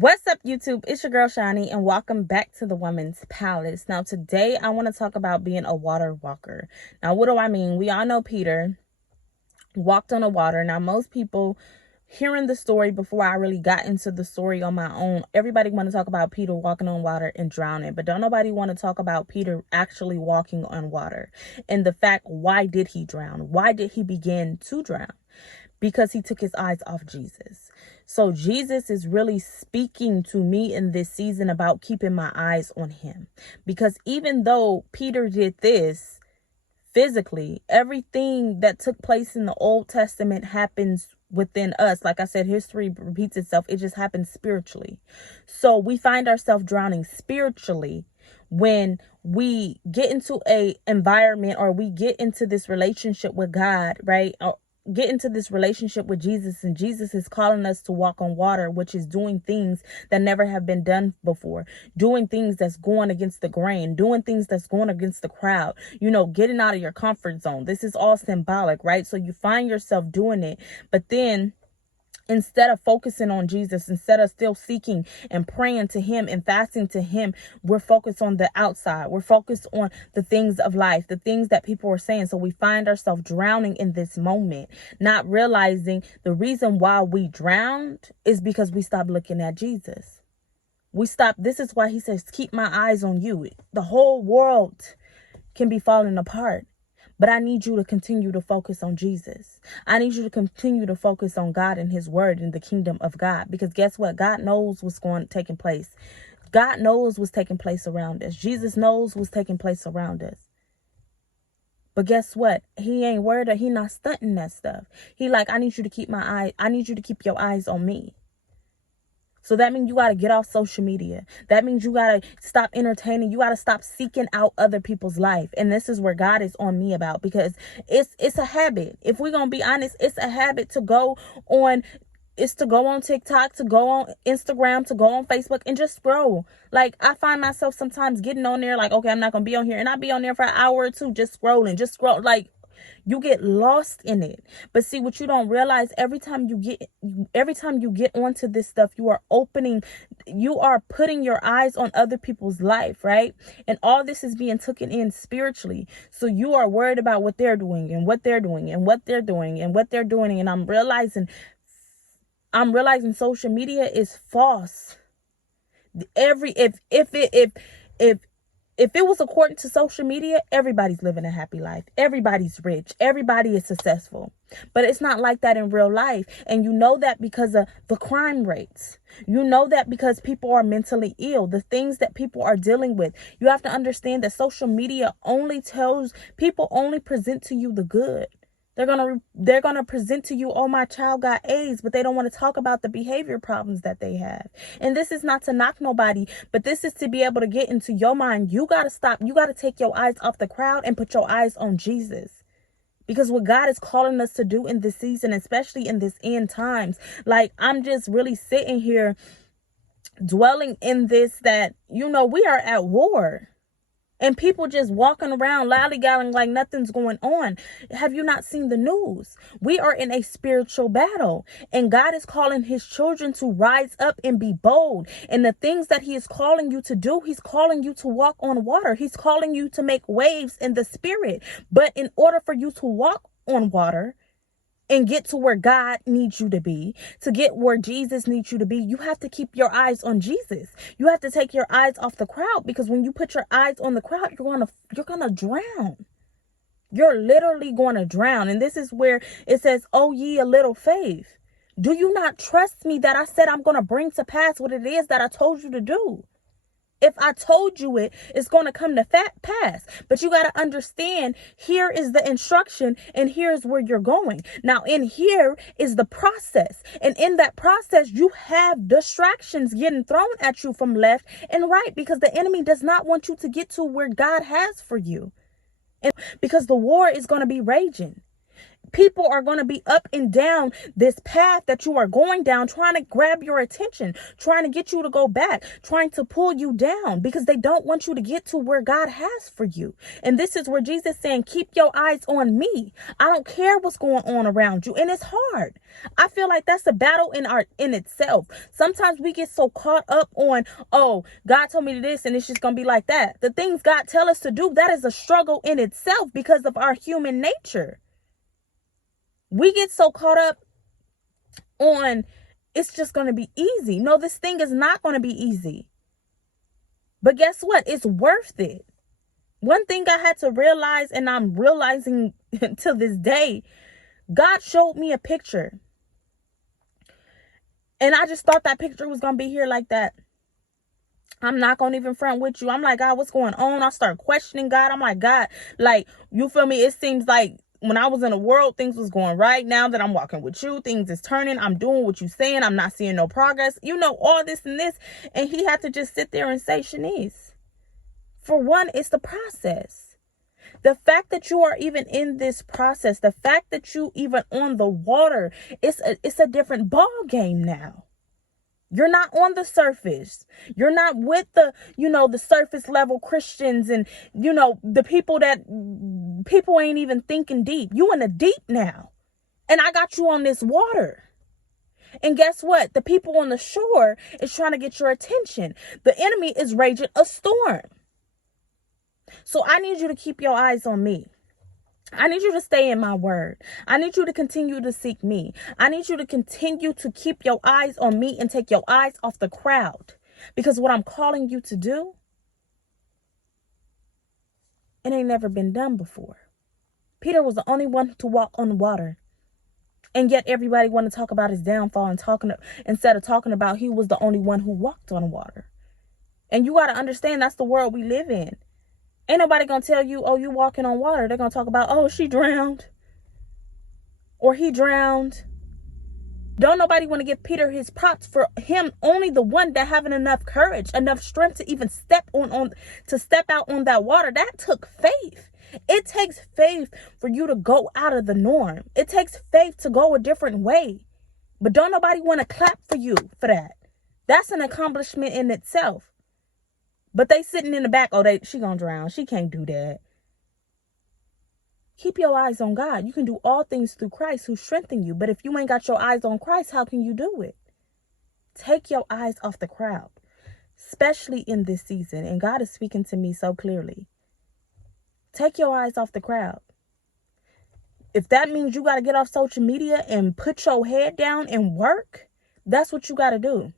What's up, YouTube? It's your girl Shani, and welcome back to the Woman's Palace. Now, today I want to talk about being a water walker. Now, what do I mean? We all know Peter walked on the water. Now, most people hearing the story before I really got into the story on my own, everybody want to talk about Peter walking on water and drowning, but don't nobody want to talk about Peter actually walking on water and the fact, why did he drown? Why did he begin to drown? Because he took his eyes off Jesus. So Jesus is really speaking to me in this season about keeping my eyes on him. Because even though Peter did this physically, everything that took place in the Old Testament happens within us. Like I said, history repeats itself. It just happens spiritually. So we find ourselves drowning spiritually when we get into a environment, or we get into this relationship with God, right? Or get into this relationship with Jesus, and Jesus is calling us to walk on water, which is doing things that never have been done before, doing things that's going against the grain, doing things that's going against the crowd, getting out of your comfort zone. This is all symbolic, right? So you find yourself doing it, but then instead of focusing on Jesus, instead of still seeking and praying to him and fasting to him, we're focused on the outside. We're focused on the things of life, the things that people are saying. So we find ourselves drowning in this moment, not realizing the reason why we drowned is because we stopped looking at Jesus. We stopped. This is why he says, keep my eyes on you. The whole world can be falling apart, but I need you to continue to focus on Jesus. I need you to continue to focus on God and his word and the kingdom of God. Because guess what? God knows what's taking place. God knows what's taking place around us. Jesus knows what's taking place around us. But guess what? He ain't worried, or he not stunting that stuff. He like, I need you to keep I need you to keep your eyes on me. So that means you got to get off social media. That means you got to stop entertaining. You got to stop seeking out other people's life. And this is where God is on me about, because it's a habit. If we're going to be honest, it's a habit to go on. It's to go on TikTok, to go on Instagram, to go on Facebook and just scroll. Like, I find myself sometimes getting on there like, okay, I'm not going to be on here. And I'll be on there for an hour or two just scrolling, just scroll. Like, you get lost in it. But see, what you don't realize, every time you get onto this stuff, you are putting your eyes on other people's life, right? And all this is being taken in spiritually. So you are worried about what they're doing and what they're doing and what they're doing and what they're doing. And I'm realizing social media is false. If it was according to social media, everybody's living a happy life. Everybody's rich. Everybody is successful. But it's not like that in real life. And you know that because of the crime rates. You know that because people are mentally ill. The things that people are dealing with. You have to understand that social media only present to you the good. They're gonna present to you, oh, my child got AIDS, but they don't want to talk about the behavior problems that they have. And this is not to knock nobody, but this is to be able to get into your mind. You gotta stop. You gotta take your eyes off the crowd and put your eyes on Jesus. Because what God is calling us to do in this season, especially in this end times, like, I'm just really sitting here dwelling in this, that, we are at war. And people just walking around lollygagging like nothing's going on. Have you not seen the news? We are in a spiritual battle. And God is calling his children to rise up and be bold. And the things that he is calling you to do, he's calling you to walk on water. He's calling you to make waves in the spirit. But in order for you to walk on water and get to where God needs you to be, to get where Jesus needs you to be, you have to keep your eyes on Jesus. You have to take your eyes off the crowd, because when you put your eyes on the crowd, you're gonna drown. You're literally going to drown. And this is where it says, oh, ye a little faith. Do you not trust me that I said I'm going to bring to pass what it is that I told you to do? If I told you it's going to come to pass. But you got to understand, here is the instruction and here's where you're going. Now, in here is the process. And in that process, you have distractions getting thrown at you from left and right, because the enemy does not want you to get to where God has for you. And because the war is going to be raging. People are going to be up and down this path that you are going down, trying to grab your attention, trying to get you to go back, trying to pull you down because they don't want you to get to where God has for you. And this is where Jesus is saying, keep your eyes on me. I don't care what's going on around you. And it's hard. I feel like that's a battle in itself. Sometimes we get so caught up on, oh, God told me this and it's just going to be like that. The things God tell us to do, that is a struggle in itself because of our human nature. We get so caught up on it's just going to be easy. No, this thing is not going to be easy. But guess what? It's worth it. One thing I had to realize, and I'm realizing to this day, God showed me a picture. And I just thought that picture was going to be here like that. I'm not going to even front with you. I'm like, God, what's going on? I start questioning God. I'm like, God, like, you feel me? It seems like when I was in the world, things was going right. Now that I'm walking with you, things is turning. I'm doing what you're saying. I'm not seeing no progress. You know, all this and this. And he had to just sit there and say, Shanice, for one, it's the process. The fact that you are even in this process, the fact that you even on the water, it's a different ball game now. You're not on the surface. You're not with the, the surface level Christians and, the people that people ain't even thinking deep. You in the deep now. And I got you on this water. And guess what? The people on the shore is trying to get your attention. The enemy is raging a storm. So I need you to keep your eyes on me. I need you to stay in my word. I need you to continue to seek me. I need you to continue to keep your eyes on me and take your eyes off the crowd. Because what I'm calling you to do, it ain't never been done before. Peter was the only one to walk on water. And yet everybody want to talk about his downfall and instead of talking about he was the only one who walked on water. And you got to understand that's the world we live in. Ain't nobody going to tell you, oh, you walking on water. They're going to talk about, oh, she drowned. Or he drowned. Don't nobody want to give Peter his props for him, only the one that having enough courage, enough strength to even step out on that water. That took faith. It takes faith for you to go out of the norm. It takes faith to go a different way. But don't nobody want to clap for you for that. That's an accomplishment in itself. But they sitting in the back, she gonna drown. She can't do that. Keep your eyes on God. You can do all things through Christ who strengthens you. But if you ain't got your eyes on Christ, how can you do it? Take your eyes off the crowd, especially in this season. And God is speaking to me so clearly. Take your eyes off the crowd. If that means you got to get off social media and put your head down and work, that's what you got to do.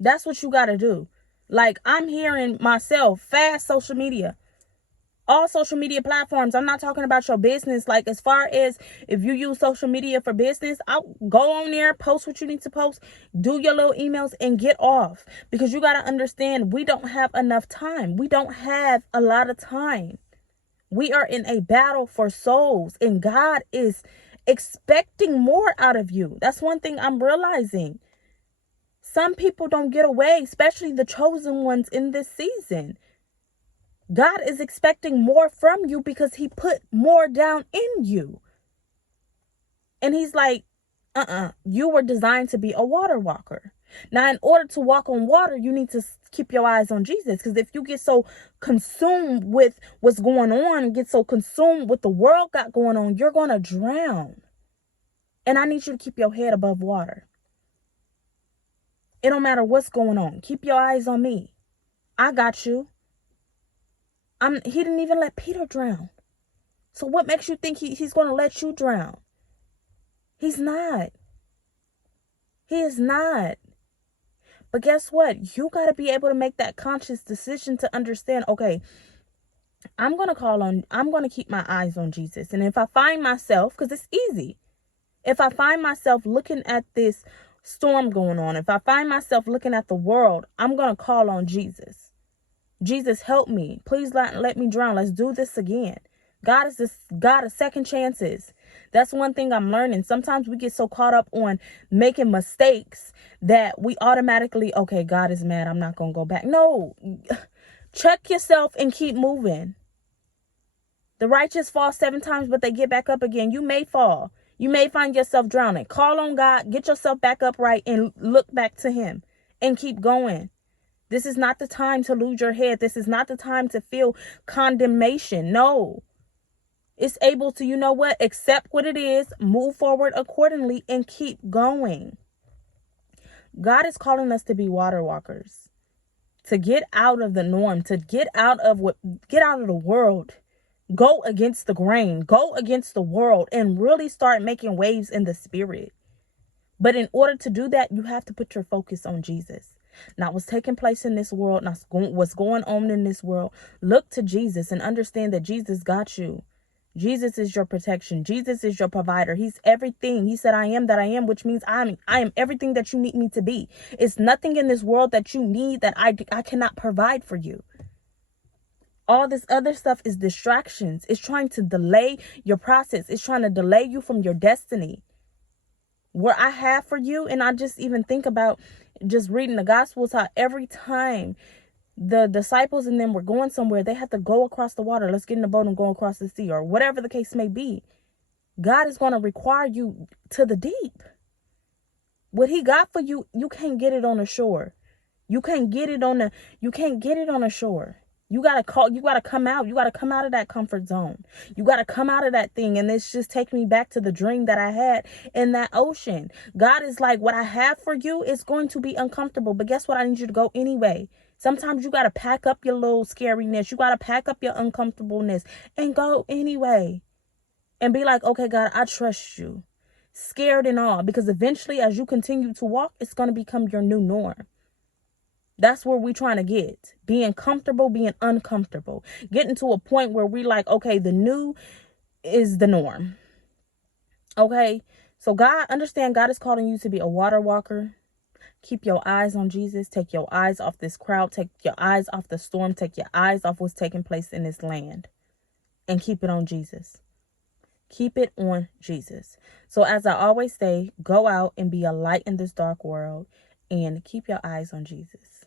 That's what you got to do. Like, I'm hearing myself, fast social media, all social media platforms. I'm not talking about your business. Like, as far as if you use social media for business, I'll go on there, post what you need to post, do your little emails and get off. Because you got to understand, we don't have enough time. We don't have a lot of time. We are in a battle for souls and God is expecting more out of you. That's one thing I'm realizing. Some people don't get away, especially the chosen ones in this season. God is expecting more from you because he put more down in you. And he's like, you were designed to be a water walker. Now, in order to walk on water, you need to keep your eyes on Jesus. Because if you get so consumed with what's going on, get so consumed with the world got going on, you're going to drown. And I need you to keep your head above water. It don't matter what's going on. Keep your eyes on me. I got you. He didn't even let Peter drown. So what makes you think he's going to let you drown? He's not. He is not. But guess what? You got to be able to make that conscious decision to understand, okay, I'm going to keep my eyes on Jesus. And if I find myself, because it's easy, if I find myself looking at this storm going on, if I find myself looking at the world, I'm going to call on Jesus. Jesus, help me. Please let me drown. Let's do this again. God is this God of second chances. That's one thing I'm learning. Sometimes we get so caught up on making mistakes that we automatically, okay, God is mad. I'm not going to go back. No, check yourself and keep moving. The righteous fall 7 times, but they get back up again. You may fall. You may find yourself drowning. Call on God, get yourself back upright, and look back to him and keep going. This is not the time to lose your head. This is not the time to feel condemnation. No. It's able to, you know what, accept what it is, move forward accordingly, and keep going. God is calling us to be water walkers, to get out of the norm, to get out of the world. Go against the grain, go against the world, and really start making waves in the spirit. But in order to do that, you have to put your focus on Jesus. Not what's taking place in this world, not what's going on in this world. Look to Jesus and understand that Jesus got you. Jesus is your protection. Jesus is your provider. He's everything. He said, I am that I am, which means I am everything that you need me to be. It's nothing in this world that you need that I cannot provide for you. All this other stuff is distractions. It's trying to delay your process. It's trying to delay you from your destiny. What I have for you, and I just even think about just reading the Gospels, how every time the disciples and them were going somewhere, they had to go across the water. Let's get in the boat and go across the sea, or whatever the case may be. God is going to require you to the deep. What he got for you, you can't get it on the shore. You can't get it on the shore. You gotta come out. You gotta come out of that comfort zone. You gotta come out of that thing. And it's just taking me back to the dream that I had in that ocean. God is like, what I have for you is going to be uncomfortable. But guess what? I need you to go anyway. Sometimes you gotta pack up your little scariness. You gotta pack up your uncomfortableness and go anyway. And be like, okay, God, I trust you. Scared and all. Because eventually, as you continue to walk, it's gonna become your new norm. That's where we're trying to get. Being comfortable, being uncomfortable. Getting to a point where we like, okay, the new is the norm. Okay? So God, understand God is calling you to be a water walker. Keep your eyes on Jesus. Take your eyes off this crowd. Take your eyes off the storm. Take your eyes off what's taking place in this land. And keep it on Jesus. Keep it on Jesus. So as I always say, go out and be a light in this dark world. And keep your eyes on Jesus.